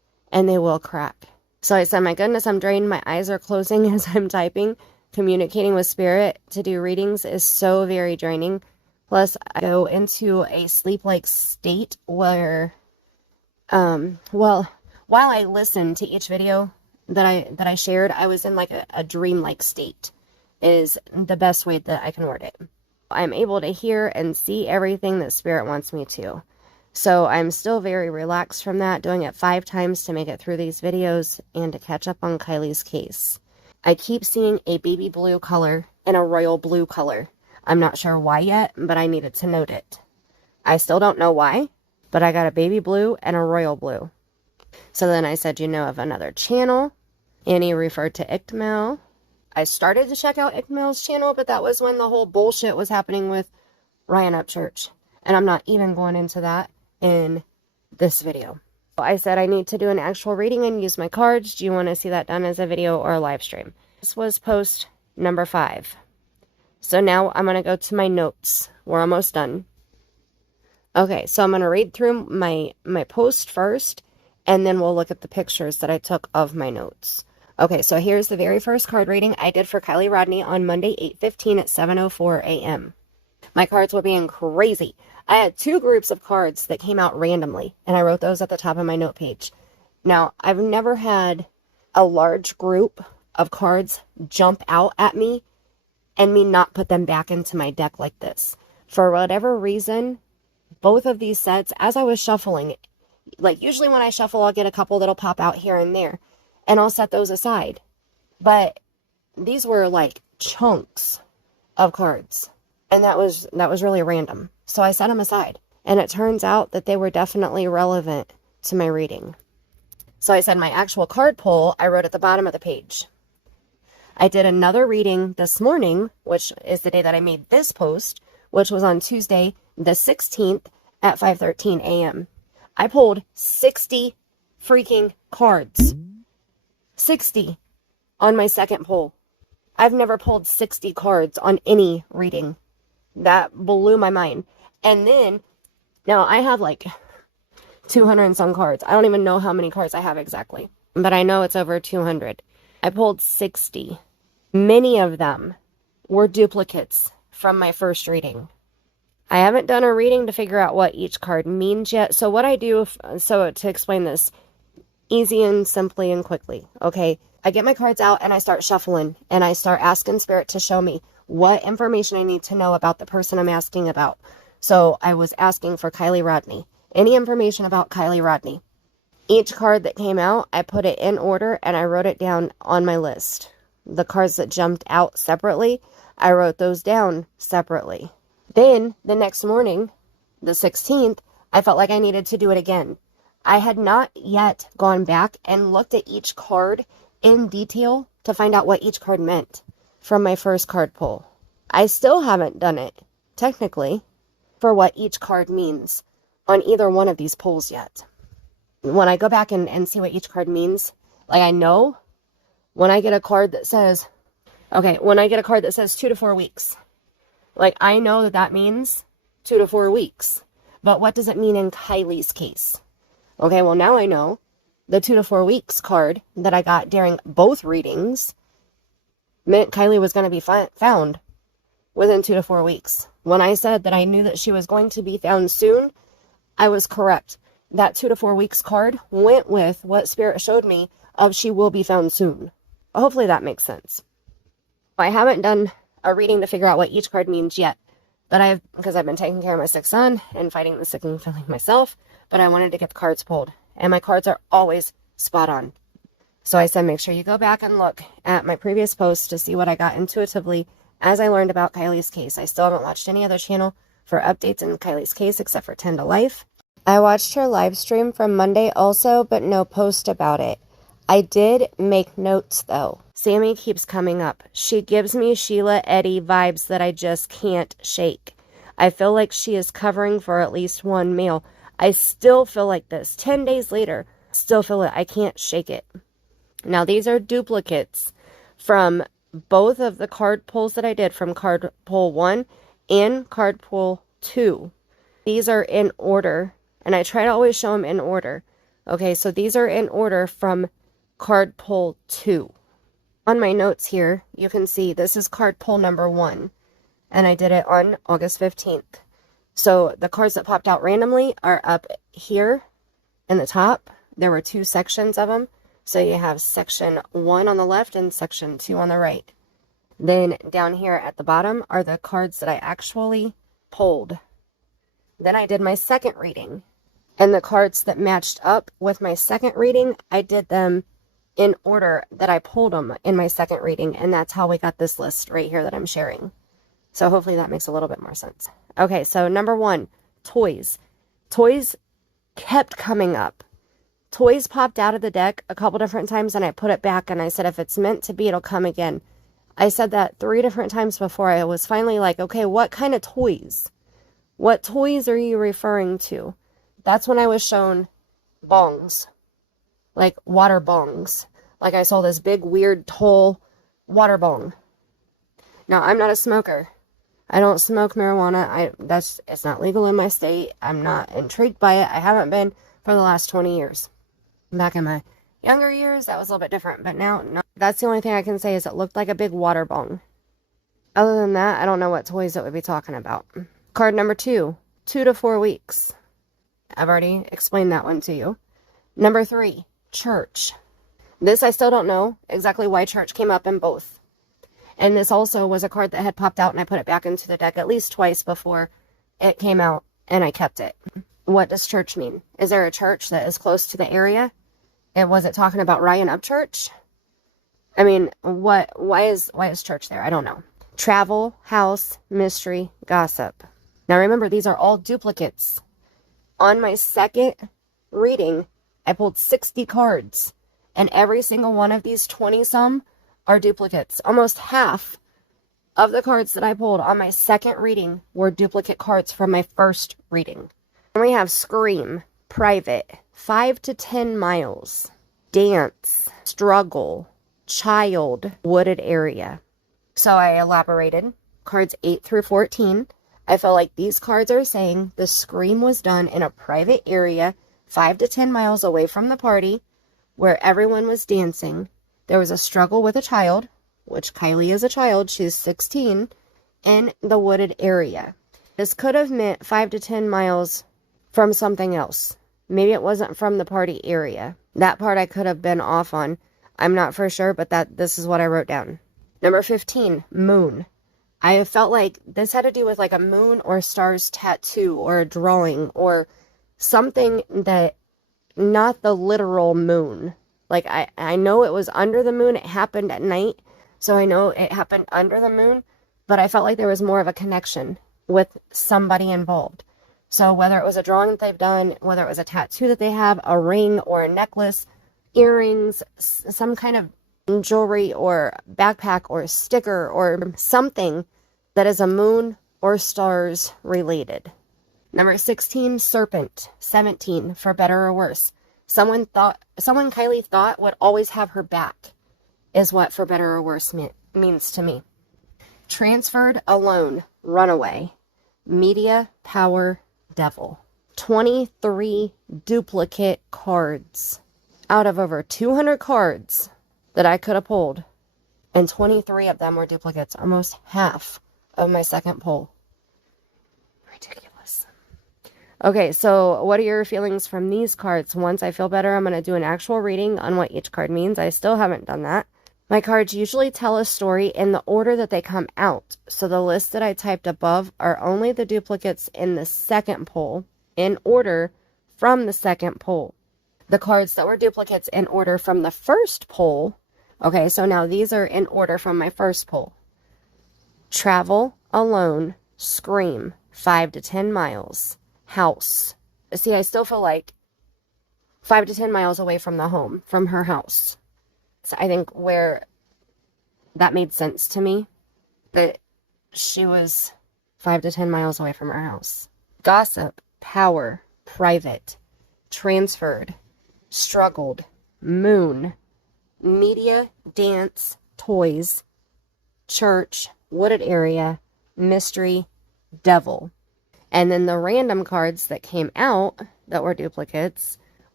and they will crack. So I said, my goodness, I'm drained. My eyes are closing as I'm typing. Communicating with spirit to do readings is so very draining. Plus, I go into a sleep-like state where, well, while I listened to each video that I shared, I was in like a dream-like state is the best way that I can word it. I'm able to hear and see everything that spirit wants me to. So I'm still very relaxed from that, doing it 5 times to make it through these videos and to catch up on Kiely's case. I keep seeing a baby blue color and a royal blue color. I'm not sure why yet, but I needed to note it. I still don't know why, but I got a baby blue and a royal blue. So then I said, you know of another channel? And he referred to Ickmail. I started to check out Ickmail's channel, but that was when the whole bullshit was happening with Ryan Upchurch. And I'm not even going into that in this video. I said I need to do an actual reading and use my cards. Do you want to see that done as a video or a live stream? This was post number 5. So now I'm going to go to my notes. We're almost done. Okay, so I'm going to read through my post first, and then we'll look at the pictures that I took of my notes. Okay, so here's the very first card reading I did for Kiely Rodni on Monday, 8/15 at 7:04 a.m. My cards were being crazy. I had 2 groups of cards that came out randomly, and I wrote those at the top of my note page. Now, I've never had a large group of cards jump out at me and me not put them back into my deck like this. For whatever reason, both of these sets, as I was shuffling, like usually when I shuffle, I'll get a couple that'll pop out here and there, and I'll set those aside. But these were like chunks of cards, and that was really random. So I set them aside, and it turns out that they were definitely relevant to my reading. So I said my actual card pull, I wrote at the bottom of the page. I did another reading this morning, which is the day that I made this post, which was on Tuesday, the 16th at 5:13 a.m. I pulled 60 freaking cards. 60 on my second pull. I've never pulled 60 cards on any reading. That blew my mind. And then, now I have like 200 and some cards. I don't even know how many cards I have exactly, but I know it's over 200. I pulled 60. Many of them were duplicates from my first reading. I haven't done a reading to figure out what each card means yet. So what I do, so to explain this easy and simply and quickly, okay? I get my cards out and I start shuffling and I start asking spirit to show me what information I need to know about the person I'm asking about. So I was asking for Kiely Rodni. Any information about Kiely Rodni. Each card that came out, I put it in order and I wrote it down on my list. The cards that jumped out separately, I wrote those down separately. Then, the next morning, the 16th, I felt like I needed to do it again. I had not yet gone back and looked at each card in detail to find out what each card meant from my first card pull. I still haven't done it, technically, for what each card means on either one of these pulls yet. When I go back and see what each card means, like I know when I get a card that says, when I get a card that says 2 to 4 weeks, like I know that means 2 to 4 weeks. But what does it mean in Kiely's case? Okay, well now I know the 2 to 4 weeks card that I got during both readings meant Kiely was going to be found within 2 to 4 weeks. When I said that I knew that she was going to be found soon, I was correct. That 2 to 4 weeks card went with what Spirit showed me of she will be found soon. Hopefully that makes sense. I haven't done a reading to figure out what each card means yet, but because I've been taking care of my sick son and fighting the sick and feeling myself, but I wanted to get the cards pulled, and my cards are always spot on. So I said, make sure you go back and look at my previous posts to see what I got intuitively as I learned about Kiely's case. I still haven't watched any other channel for updates in Kiely's case except for 10 to Life. I watched her live stream from Monday also, but no post about it. I did make notes though. Sami keeps coming up. She gives me Shelia Eddy vibes that I just can't shake. I feel like she is covering for at least one male. I still feel like this. 10 days later, still feel it. I can't shake it. Now these are duplicates from both of the card pulls that I did, from card pull 1 and card pull 2. These are in order, and I try to always show them in order. Okay, so these are in order from card pull 2. On my notes here, you can see this is card pull number 1, and I did it on August 15th. So the cards that popped out randomly are up here in the top. There were 2 sections of them. So you have section 1 on the left and section 2 on the right. Then down here at the bottom are the cards that I actually pulled. Then I did my second reading. And the cards that matched up with my second reading, I did them in order that I pulled them in my second reading. And that's how we got this list right here that I'm sharing. So hopefully that makes a little bit more sense. Okay, so number 1, toys. Toys kept coming up. Toys popped out of the deck a couple different times, and I put it back, and I said, if it's meant to be, it'll come again. I said that 3 different times before I was finally like, okay, what kind of toys? What toys are you referring to? That's when I was shown bongs, like water bongs. Like I saw this big, weird, tall water bong. Now, I'm not a smoker. I don't smoke marijuana. It's not legal in my state. I'm not intrigued by it. I haven't been for the last 20 years. Back in my younger years, that was a little bit different. But now, no. That's the only thing I can say is it looked like a big water bong. Other than that, I don't know what toys it would be talking about. Card number 2, 2 to 4 weeks. I've already explained that one to you. Number 3, church. This I still don't know exactly why church came up in both. And this also was a card that had popped out, and I put it back into the deck at least twice before it came out, and I kept it. What does church mean? Is there a church that is close to the area? And was it talking about Ryan Upchurch? I mean, why is church there? I don't know. Travel, house, mystery, gossip. Now remember, these are all duplicates. On my second reading, I pulled 60 cards, and every single one of these 20-some are duplicates. Almost half of the cards that I pulled on my second reading were duplicate cards from my first reading. And we have scream, private, 5 to 10 miles, dance, struggle, child, wooded area. So I elaborated cards 8 through 14. I feel like these cards are saying the scream was done in a private area 5 to 10 miles away from the party where everyone was dancing. There was a struggle with a child, which Kiely is a child, she's 16, in the wooded area. This could have meant 5 to 10 miles from something else. Maybe it wasn't from the party area. That part I could have been off on. I'm not for sure, but this is what I wrote down. Number 15, moon. I felt like this had to do with like a moon or stars tattoo or a drawing or something that, not the literal moon. Like I know it was under the moon. It happened at night. So I know it happened under the moon, but I felt like there was more of a connection with somebody involved. So whether it was a drawing that they've done, whether it was a tattoo that they have, a ring or a necklace, earrings, some kind of jewelry or backpack or sticker or something that is a moon or stars related. Number 16, serpent. 17, for better or worse. Someone Kiely thought would always have her back is what for better or worse means to me. Transferred, alone, runaway, media, power, devil. 23 duplicate cards out of over 200 cards that I could have pulled, and 23 of them were duplicates, almost half of my second pull. Ridiculous. Okay, so what are your feelings from these cards? Once I feel better, I'm going to do an actual reading on what each card means. I still haven't done that. My cards usually tell a story in the order that they come out. So the list that I typed above are only the duplicates in the second pull, in order from the second pull. The cards that were duplicates in order from the first pull. Okay, so now these are in order from my first pull. Travel, alone, scream, 5 to 10 miles, house. See, I still feel like 5 to 10 miles away from the home, from her house. So I think where that made sense to me, that she was 5 to 10 miles away from her house. Gossip, power, private, transferred, struggled, moon, media, dance, toys, church, wooded area, mystery, devil. And then the random cards that came out that were duplicates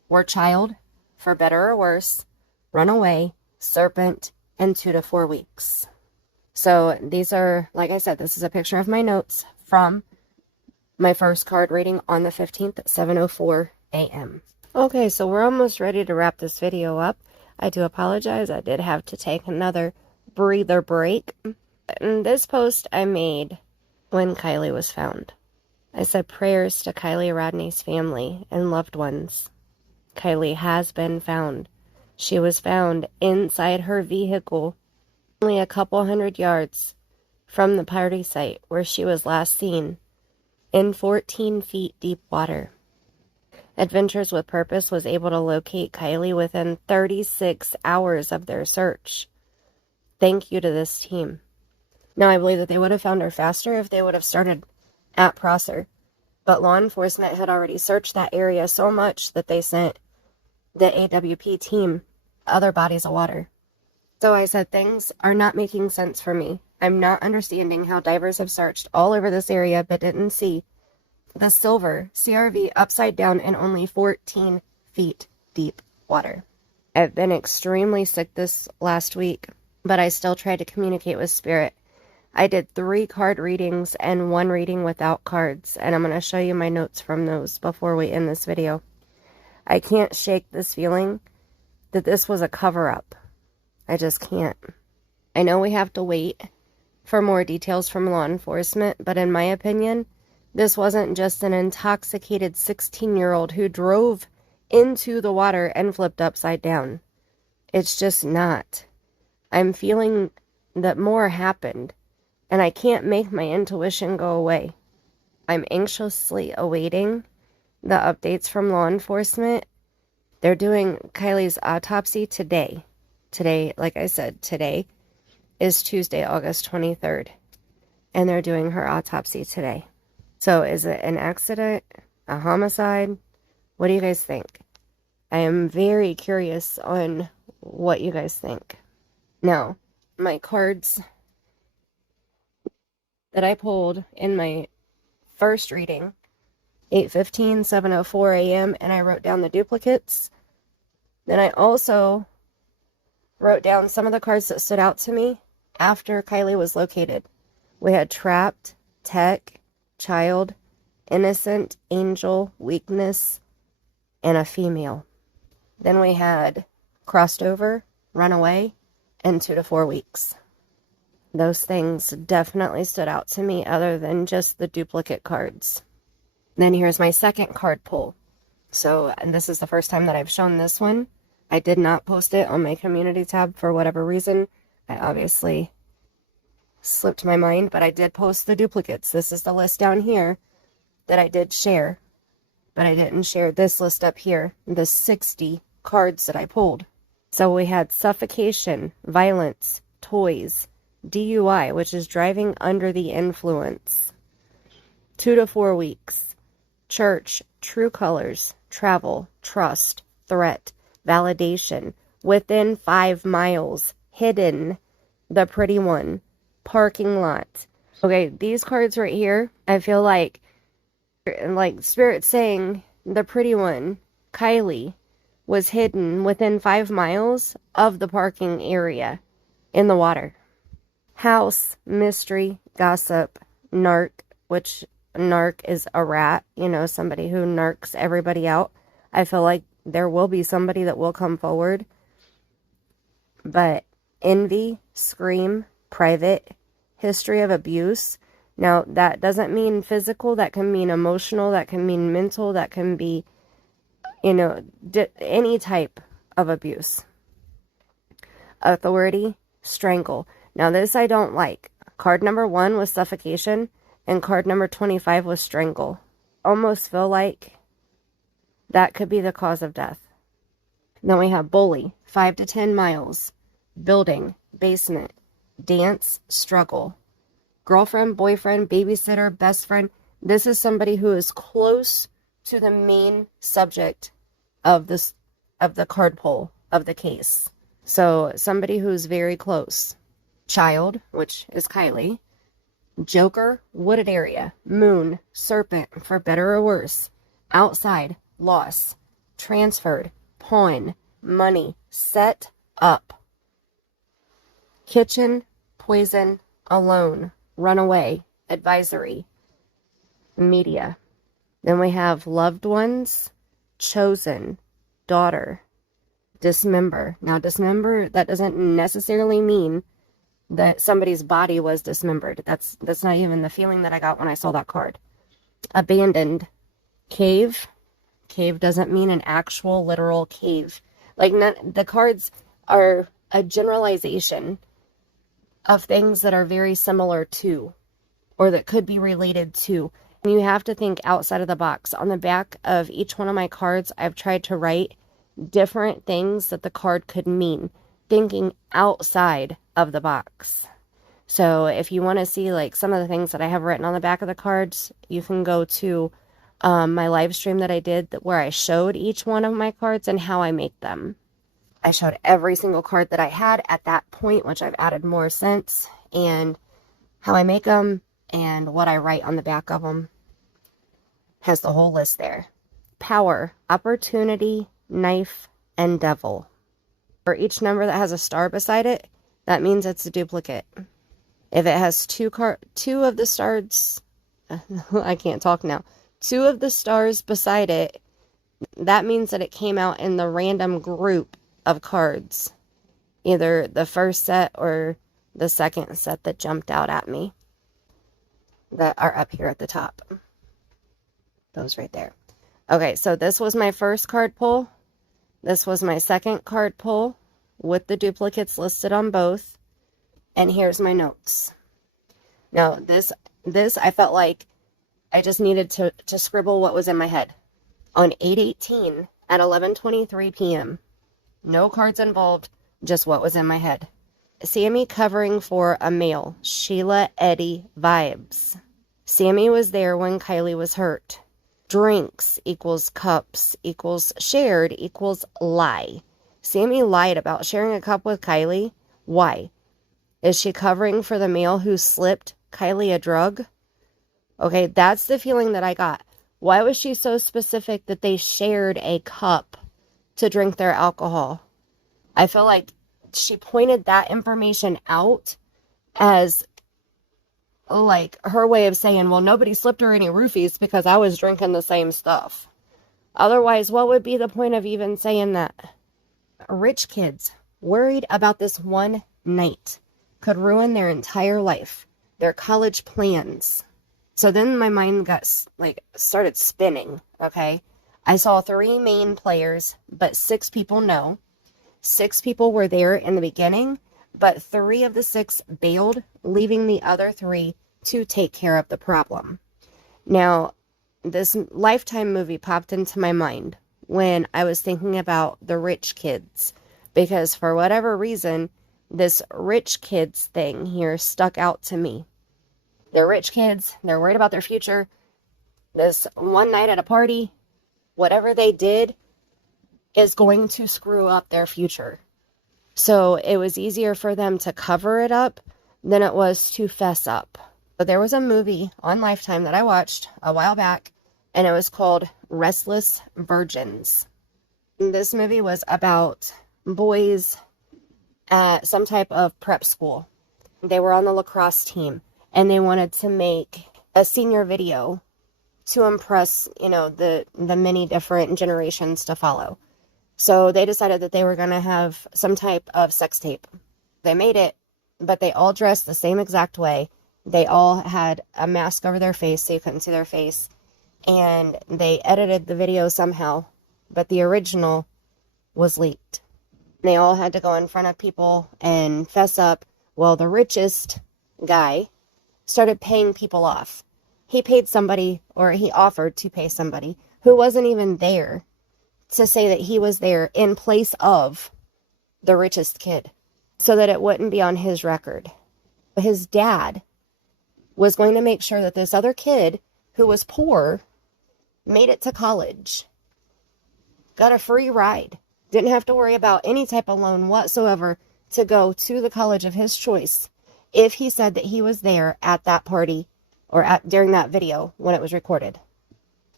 were child, for better or worse, runaway, serpent, and 2 to 4 weeks. So these are, like I said, this is a picture of my notes from my first card reading on the 15th at 7:04 a.m. Okay, so we're almost ready to wrap this video up. I do apologize. I did have to take another breather break. And this post I made when Kiely was found. I said prayers to Kiely Rodni's family and loved ones. Kiely has been found. She was found inside her vehicle, only a couple hundred yards from the party site where she was last seen, in 14 feet deep water. Adventures with Purpose was able to locate Kiely within 36 hours of their search. Thank you to this team. Now, I believe that they would have found her faster if they would have started at Prosser, but law enforcement had already searched that area so much that they sent the AWP team other bodies of water. So I said things are not making sense for me. I'm not understanding how divers have searched all over this area but didn't see the silver CRV upside down in only 14 feet deep water. I've been extremely sick this last week, but I still tried to communicate with Spirit. I did 3 card readings and 1 reading without cards, and I'm going to show you my notes from those before we end this video. I can't shake this feeling that this was a cover-up. I just can't. I know we have to wait for more details from law enforcement, but in my opinion, this wasn't just an intoxicated 16-year-old who drove into the water and flipped upside down. It's just not. I'm feeling that more happened, and I can't make my intuition go away. I'm anxiously awaiting the updates from law enforcement. They're doing Kiely's autopsy today. Today, like I said, today is Tuesday, August 23rd, and they're doing her autopsy today. So is it an accident? A homicide? What do you guys think? I am very curious on what you guys think. Now, my cards that I pulled in my first reading, 8:15, 7:04 a.m., and I wrote down the duplicates. Then I also wrote down some of the cards that stood out to me after Kiely was located. We had trapped, tech, child, innocent, angel, weakness, and a female. Then we had crossed over, runaway, and 2 to 4 weeks. Those things definitely stood out to me other than just the duplicate cards. Then here's my second card pull. So, and this is the first time that I've shown this one. I did not post it on my community tab for whatever reason. I obviously slipped my mind, but I did post the duplicates. This is the list down here that I did share, but I didn't share this list up here, the 60 cards that I pulled. So we had suffocation, violence, toys, DUI, which is driving under the influence, 2 to 4 weeks, church, true colors, travel, trust, threat, validation, within 5 miles, hidden, the pretty one, parking lot. Okay, these cards right here, I feel like Spirit saying the pretty one, Kiely, was hidden within 5 miles of the parking area in the water. House, mystery, gossip, narc, which narc is a rat, you know, somebody who narcs everybody out. I feel like there will be somebody that will come forward. But envy, scream, private, history of abuse. Now, that doesn't mean physical. That can mean emotional. That can mean mental. That can be, you know, any type of abuse. Authority, strangle. Now, this I don't like. Card number 1 was suffocation, and card number 25 was strangle. Almost feel like that could be the cause of death. Then we have bully, 5 to 10 miles, building, basement, dance, struggle, girlfriend, boyfriend, babysitter, best friend. This is somebody who is close to the main subject of this, of the card pull of the case. So somebody who's very close. Child, which is Kiely. Joker, wooded area. Moon, serpent, for better or worse. Outside, loss. transferred, pawn, money, set up, kitchen, poison, alone, runaway, advisory, media. Then we have loved ones, chosen, daughter, dismember. Now, dismember, that doesn't necessarily mean that somebody's body was dismembered. That's not even the feeling that I got when I saw that card. Abandoned, cave. Cave doesn't mean an actual literal cave. Like, the cards are a generalization of things that are very similar to, or that could be related to. And you have to think outside of the box. On the back of each one of my cards, I've tried to write different things that the card could mean, thinking outside of the box. So if you want to see like some of the things that I have written on the back of the cards, you can go to my live stream that I did where I showed each one of my cards and how I make them. I showed every single card that I had at that point, which I've added more since, and how I make them and what I write on the back of them. Has the whole list there. Power, opportunity, knife, and devil. For each number that has a star beside it, that means it's a duplicate. If it has two of the stars, I can't talk now. 2 of the stars beside it, that means that it came out in the random group of cards. Either the first set or the second set that jumped out at me. That are up here at the top. Those right there. Okay, so this was my first card pull. This was my second card pull with the duplicates listed on both. And here's my notes. Now, this I felt like I just needed to scribble what was in my head. On 8/18 at 11:23 p.m. No cards involved, just what was in my head. Sami covering for a male. Shelia, Eddy vibes. Sami was there when Kiely was hurt. Drinks equals cups equals shared equals lie. Sami lied about sharing a cup with Kiely. Why? Is she covering for the male who slipped Kiely a drug? Okay, that's the feeling that I got. Why was she so specific that they shared a cup to drink their alcohol? I feel like she pointed that information out as like her way of saying, well, nobody slipped her any roofies because I was drinking the same stuff. Otherwise, what would be the point of even saying that? Rich kids worried about this one night could ruin their entire life, their college plans. So then my mind got started spinning. Okay, I saw 3 main players, but 6 people no. 6 people were there in the beginning, but 3 of the 6 bailed, leaving the other 3 to take care of the problem. Now, this Lifetime movie popped into my mind when I was thinking about the rich kids, because for whatever reason, this rich kids thing here stuck out to me. They're rich kids, they're worried about their future. This one night at a party, whatever they did is going to screw up their future. So it was easier for them to cover it up than it was to fess up. But there was a movie on Lifetime that I watched a while back, and it was called Restless Virgins. This movie was about boys at some type of prep school. They were on the lacrosse team, and they wanted to make a senior video to impress, the many different generations to follow. So they decided that they were going to have some type of sex tape. They made it, but they all dressed the same exact way. They all had a mask over their face so you couldn't see their face. And they edited the video somehow, but the original was leaked. They all had to go in front of people and fess up. Well, the richest guy started paying people off. He paid somebody, or he offered to pay somebody who wasn't even there, to say that he was there in place of the richest kid so that it wouldn't be on his record. His dad was going to make sure that this other kid who was poor made it to college, got a free ride, didn't have to worry about any type of loan whatsoever to go to the college of his choice if he said that he was there at that party or during that video when it was recorded.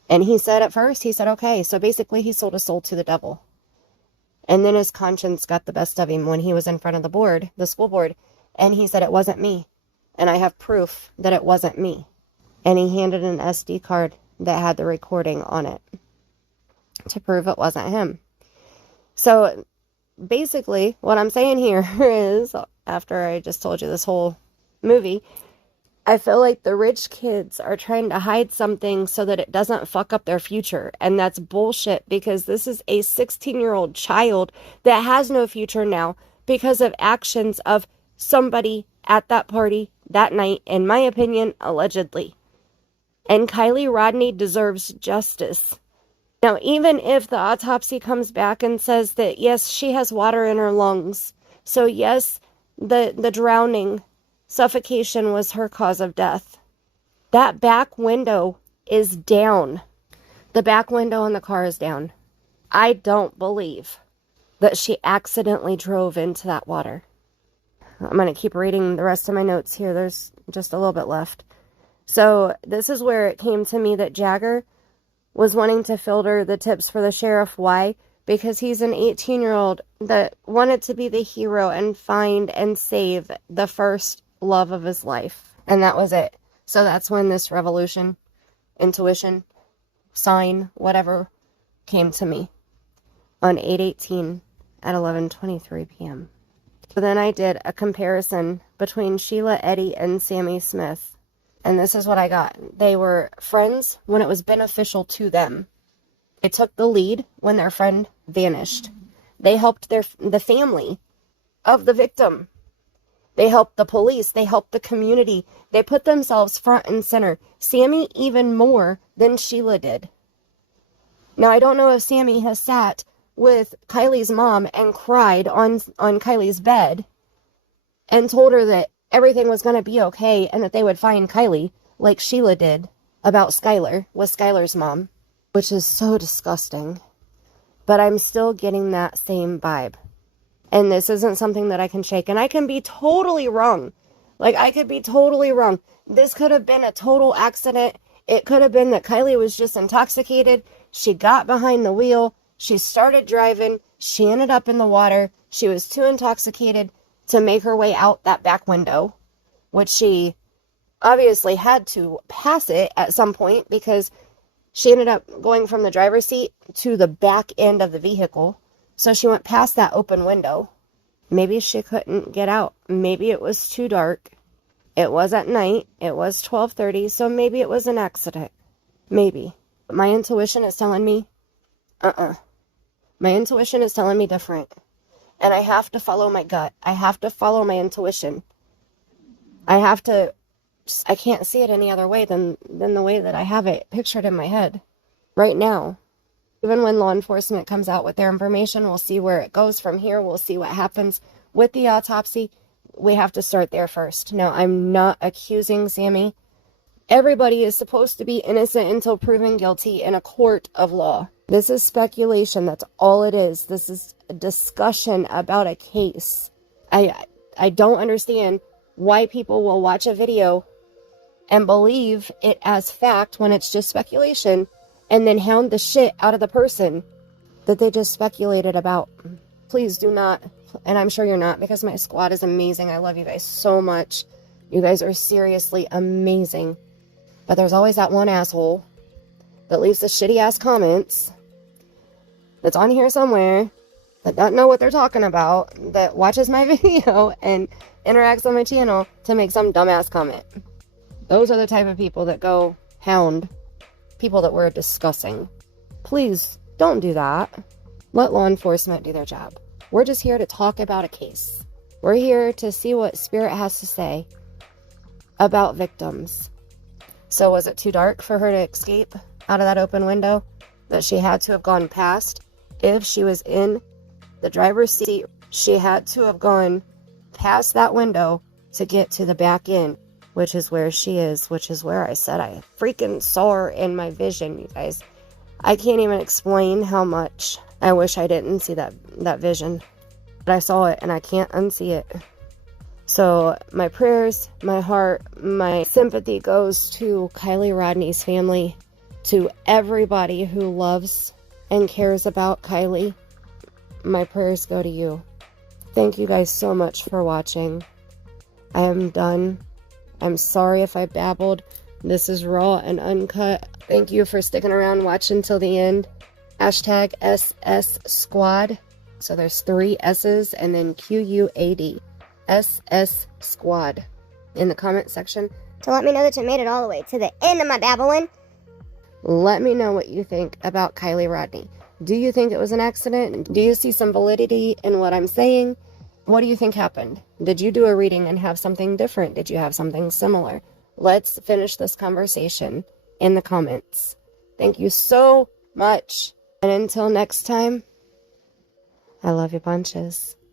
And he said at first, he said, okay. So basically he sold his soul to the devil. And then his conscience got the best of him when he was in front of the board, the school board. And he said, it wasn't me. And I have proof that it wasn't me. And he handed an SD card that had the recording on it to prove it wasn't him. So basically what I'm saying here is, after I just told you this whole movie, I feel like the rich kids are trying to hide something so that it doesn't fuck up their future. And that's bullshit, because this is a 16-year-old child that has no future now because of actions of somebody at that party that night, in my opinion, allegedly. And Kiely Rodni deserves justice. Now, even if the autopsy comes back and says that, yes, she has water in her lungs, so yes, the drowning, suffocation was her cause of death, that back window is down. The back window in the car is down. I don't believe that she accidentally drove into that water. I'm going to keep reading the rest of my notes here. There's just a little bit left. So this is where it came to me that Jagger was wanting to filter the tips for the sheriff. Why? Because he's an 18-year-old that wanted to be the hero and find and save the first love of his life. And that was it. So that's when this revolution, intuition, sign, whatever, came to me on 8/18 at 11:23 p.m. So then I did a comparison between Shelia, Eddy, and Sami Smith. And this is what I got. They were friends when it was beneficial to them. They took the lead when their friend vanished. They helped the family of the victim. They helped the police. They helped the community. They put themselves front and center. Sami even more than Shelia did. Now, I don't know if Sami has sat with Kiely's mom and cried on Kiely's bed and told her that everything was going to be okay and that they would find Kiely, like Shelia did about Skylar with Skylar's mom, which is so disgusting. But I'm still getting that same vibe. And this isn't something that I can shake. And I can be totally wrong. Like, I could be totally wrong. This could have been a total accident. It could have been that Kiely was just intoxicated. She got behind the wheel. She started driving. She ended up in the water. She was too intoxicated to make her way out that back window, which she obviously had to pass it at some point because she ended up going from the driver's seat to the back end of the vehicle. So she went past that open window. Maybe she couldn't get out. Maybe it was too dark. It was at night. It was 12:30, so maybe it was an accident. Maybe. But my intuition is telling me, My intuition is telling me different. And I have to follow my gut. I have to follow my intuition. I can't see it any other way than the way that I have it pictured in my head right now. Even when law enforcement comes out with their information, we'll see where it goes from here. We'll see what happens with the autopsy. We have to start there first. Now, I'm not accusing Sami. Everybody is supposed to be innocent until proven guilty in a court of law. This is speculation. That's all it is. This is a discussion about a case. I don't understand why people will watch a video and believe it as fact when it's just speculation, and then hound the shit out of the person that they just speculated about. Please do not, and I'm sure you're not, because my squad is amazing. I love you guys so much. You guys are seriously amazing. But there's always that one asshole that leaves the shitty ass comments that's on here somewhere, that doesn't know what they're talking about, that watches my video and interacts on my channel to make some dumbass comment. Those are the type of people that go hound people that we're discussing. Please don't do that. Let law enforcement do their job. We're just here to talk about a case. We're here to see what Spirit has to say about victims. So was it too dark for her to escape out of that open window that she had to have gone past? If she was in the driver's seat, she had to have gone past that window to get to the back end, which is where she is, which is where I said I freaking saw her in my vision, you guys. I can't even explain how much I wish I didn't see that vision. But I saw it and I can't unsee it. So my prayers, my heart, my sympathy goes to Kiely Rodni's family, To everybody who loves and cares about Kiely, my prayers go to you. Thank you guys so much for watching. I am done. I'm sorry if I babbled. This is raw and uncut. Thank you for sticking around, watching till the end. Hashtag SS Squad. So there's 3 S's and then QUAD. SS Squad. In the comment section. To let me know that you made it all the way to the end of my babbling. Let me know what you think about Kiely Rodni. Do you think it was an accident? Do you see some validity in what I'm saying? What do you think happened? Did you do a reading and have something different? Did you have something similar? Let's finish this conversation in the comments. Thank you so much. And until next time, I love you bunches.